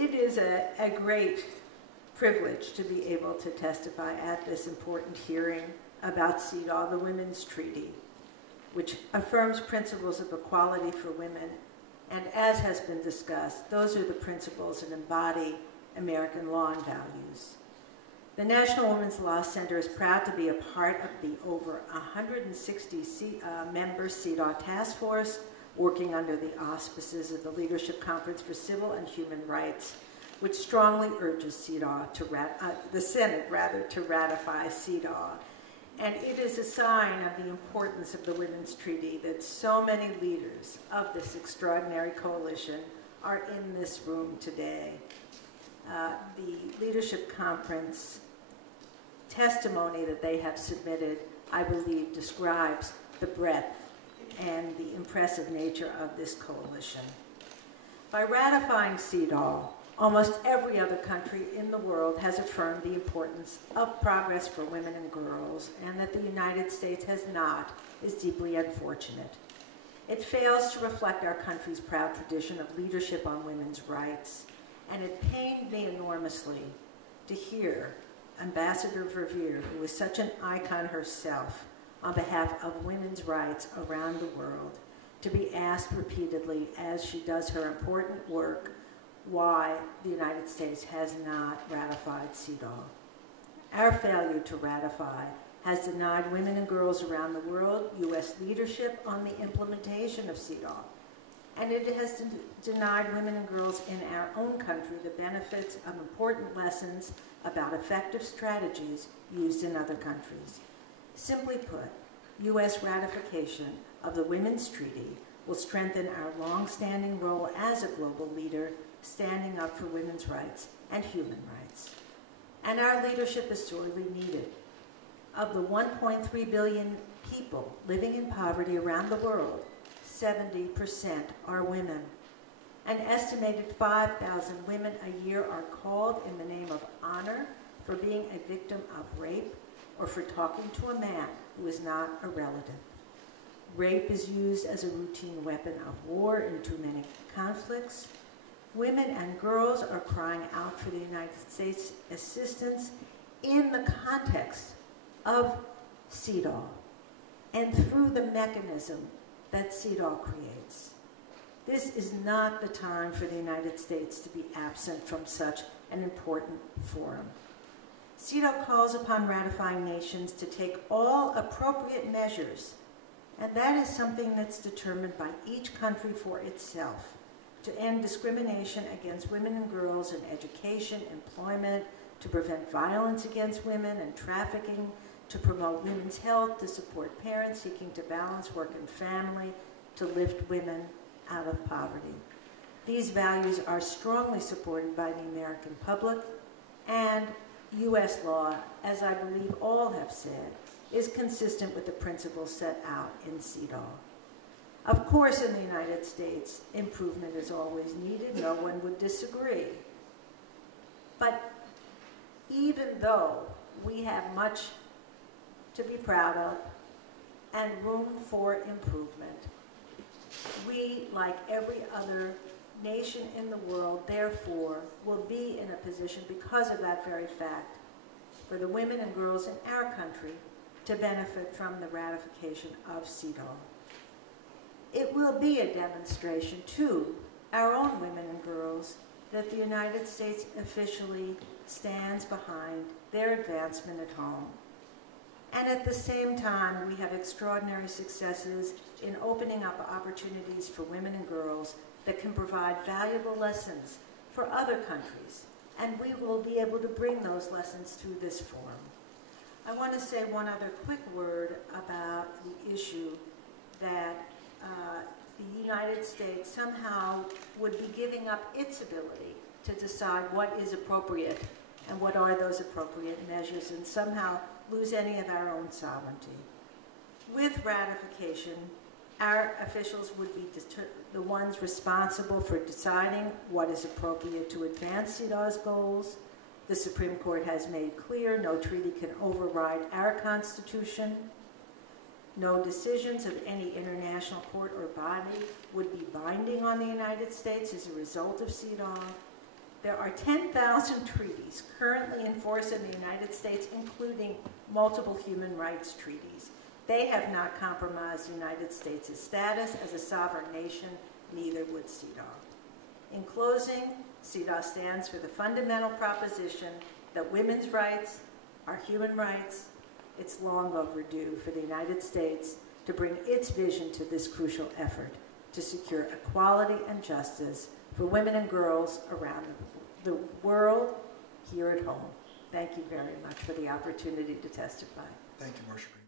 It is a great privilege to be able to testify at this important hearing about CEDAW, the Women's Treaty, which affirms principles of equality for women. And as has been discussed, those are the principles that embody American law and values. The National Women's Law Center is proud to be a part of the over 160 member CEDAW task force working under the auspices of the Leadership Conference for Civil and Human Rights, which strongly urges CEDAW the Senate to ratify CEDAW. And it is a sign of the importance of the Women's Treaty that so many leaders of this extraordinary coalition are in this room today. The Leadership Conference testimony that they have submitted, I believe, describes the breadth and the impressive nature of this coalition. By ratifying CEDAW, almost every other country in the world has affirmed the importance of progress for women and girls, and that the United States has not is deeply unfortunate. It fails to reflect our country's proud tradition of leadership on women's rights, and it pained me enormously to hear Ambassador Verveer, who is such an icon herself on behalf of women's rights around the world, to be asked repeatedly, as she does her important work, why the United States has not ratified CEDAW. Our failure to ratify has denied women and girls around the world U.S. leadership on the implementation of CEDAW, and it has denied women and girls in our own country the benefits of important lessons about effective strategies used in other countries. Simply put, U.S. ratification of the Women's Treaty will strengthen our long-standing role as a global leader standing up for women's rights and human rights. And our leadership is sorely needed. Of the 1.3 billion people living in poverty around the world, 70% are women. An estimated 5,000 women a year are called in the name of honor for being a victim of rape or for talking to a man who is not a relative. Rape is used as a routine weapon of war in too many conflicts. Women and girls are crying out for the United States assistance in the context of CEDAW and through the mechanism that CEDAW creates. This is not the time for the United States to be absent from such an important forum. CEDAW calls upon ratifying nations to take all appropriate measures, and that is something that's determined by each country for itself, to end discrimination against women and girls in education, employment, to prevent violence against women and trafficking, to promote women's health, to support parents seeking to balance work and family, to lift women out of poverty. These values are strongly supported by the American public, and U.S. law, as I believe all have said, is consistent with the principles set out in CEDAW. Of course, in the United States, improvement is always needed. No one would disagree. But even though we have much to be proud of and room for improvement, we, like every other nation in the world, therefore, will be in a position, because of that very fact, for the women and girls in our country to benefit from the ratification of CEDAW. It will be a demonstration to our own women and girls that the United States officially stands behind their advancement at home. And at the same time, we have extraordinary successes in opening up opportunities for women and girls that can provide valuable lessons for other countries. And we will be able to bring those lessons through this forum. I want to say one other quick word about the issue that the United States somehow would be giving up its ability to decide what is appropriate and what are those appropriate measures, and somehow lose any of our own sovereignty. With ratification, our officials would be the ones responsible for deciding what is appropriate to advance CEDAW's goals. The Supreme Court has made clear no treaty can override our Constitution. No decisions of any international court or body would be binding on the United States as a result of CEDAW. There are 10,000 treaties currently in force in the United States, including multiple human rights treaties. They have not compromised the United States' status as a sovereign nation, neither would CEDAW. In closing, CEDAW stands for the fundamental proposition that women's rights are human rights. It's long overdue for the United States to bring its vision to this crucial effort to secure equality and justice for women and girls around the world, here at home. Thank you very much for the opportunity to testify. Thank you, Marcia.